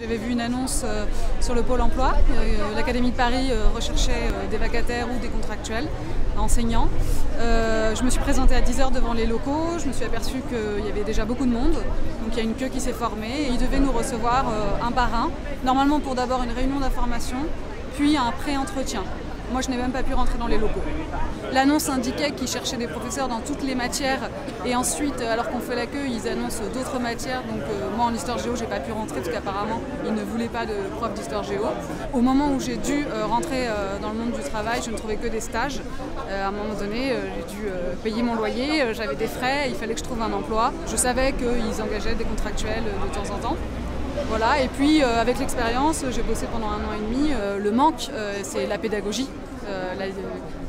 J'avais vu une annonce sur le pôle emploi. L'Académie de Paris recherchait des vacataires ou des contractuels enseignants. Je me suis présentée à 10 h devant les locaux. Je me suis aperçue qu'il y avait déjà beaucoup de monde. Donc il y a une queue qui s'est formée et ils devaient nous recevoir un par un. Normalement pour d'abord une réunion d'information, puis un pré-entretien. Moi, je n'ai même pas pu rentrer dans les locaux. L'annonce indiquait qu'ils cherchaient des professeurs dans toutes les matières et ensuite, alors qu'on fait l'accueil, ils annoncent d'autres matières. Donc moi, en histoire-géo, j'ai pas pu rentrer parce qu'apparemment, ils ne voulaient pas de prof d'histoire-géo. Au moment où j'ai dû rentrer dans le monde du travail, je ne trouvais que des stages. À un moment donné, j'ai dû payer mon loyer, j'avais des frais, il fallait que je trouve un emploi. Je savais qu'ils engageaient des contractuels de temps en temps. Voilà, et puis avec l'expérience, j'ai bossé pendant 1 an et demi. Le manque, c'est la pédagogie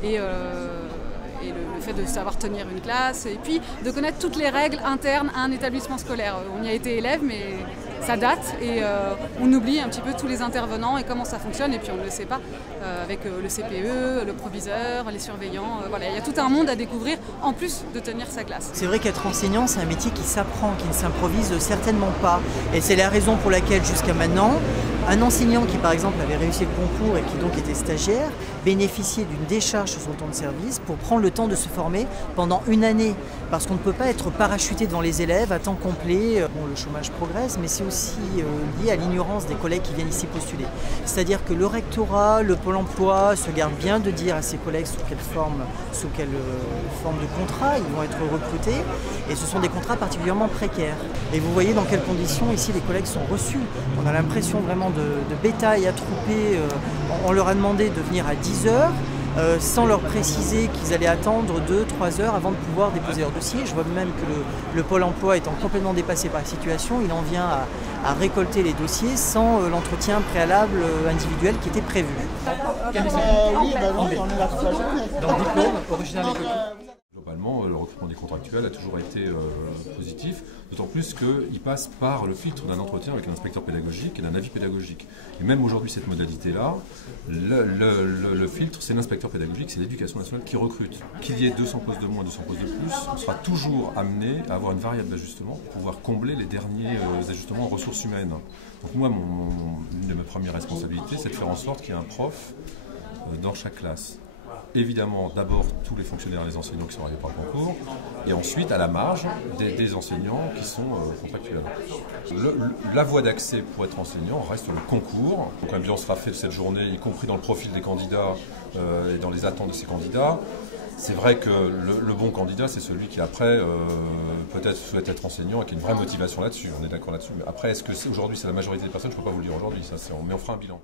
et le fait de savoir tenir une classe et puis de connaître toutes les règles internes à un établissement scolaire. On y a été élève, mais ça date et on oublie un petit peu tous les intervenants et comment ça fonctionne et puis on ne le sait pas avec le CPE, le proviseur, les surveillants. Voilà, il y a tout un monde à découvrir en plus de tenir sa classe. C'est vrai qu'être enseignant, c'est un métier qui s'apprend, qui ne s'improvise certainement pas. Et c'est la raison pour laquelle jusqu'à maintenant, un enseignant qui par exemple avait réussi le concours et qui donc était stagiaire bénéficiait d'une décharge sur son temps de service pour prendre le temps de se former pendant 1 année. Parce qu'on ne peut pas être parachuté devant les élèves à temps complet. Bon, le chômage progresse, mais c'est aussi lié à l'ignorance des collègues qui viennent ici postuler. C'est-à-dire que le rectorat, le pôle emploi se garde bien de dire à ses collègues sous quelle forme de contrat ils vont être recrutés. Et ce sont des contrats particulièrement précaires. Et vous voyez dans quelles conditions ici les collègues sont reçus. On a l'impression vraiment de bétail attroupé. On leur a demandé de venir à 10 h. Sans leur préciser qu'ils allaient attendre 2-3 heures avant de pouvoir déposer leur dossier. Je vois même que le pôle emploi étant complètement dépassé par la situation, il en vient à récolter les dossiers sans l'entretien préalable individuel qui était prévu. Oui, on est là toute la journée. Dans le diplôme, original école. Globalement, le recrutement des contractuels a toujours été positif, d'autant plus qu'il passe par le filtre d'un entretien avec un inspecteur pédagogique et d'un avis pédagogique. Et même aujourd'hui, cette modalité-là, le filtre, c'est l'inspecteur pédagogique, c'est l'Éducation nationale qui recrute. Qu'il y ait 200 postes de moins, 200 postes de plus, on sera toujours amené à avoir une variable d'ajustement pour pouvoir combler les derniers ajustements en ressources humaines. Donc moi, une de mes premières responsabilités, c'est de faire en sorte qu'il y ait un prof dans chaque classe. Évidemment, d'abord tous les fonctionnaires et les enseignants qui sont arrivés par le concours, et ensuite à la marge des enseignants qui sont contractuels. La voie d'accès pour être enseignant reste le concours. Donc un bilan sera fait de cette journée, y compris dans le profil des candidats et dans les attentes de ces candidats. C'est vrai que le bon candidat, c'est celui qui après peut-être souhaite être enseignant et qui a une vraie motivation là-dessus. On est d'accord là-dessus. Mais après, est-ce que aujourd'hui c'est la majorité des personnes? Je ne peux pas vous le dire aujourd'hui. On fera un bilan.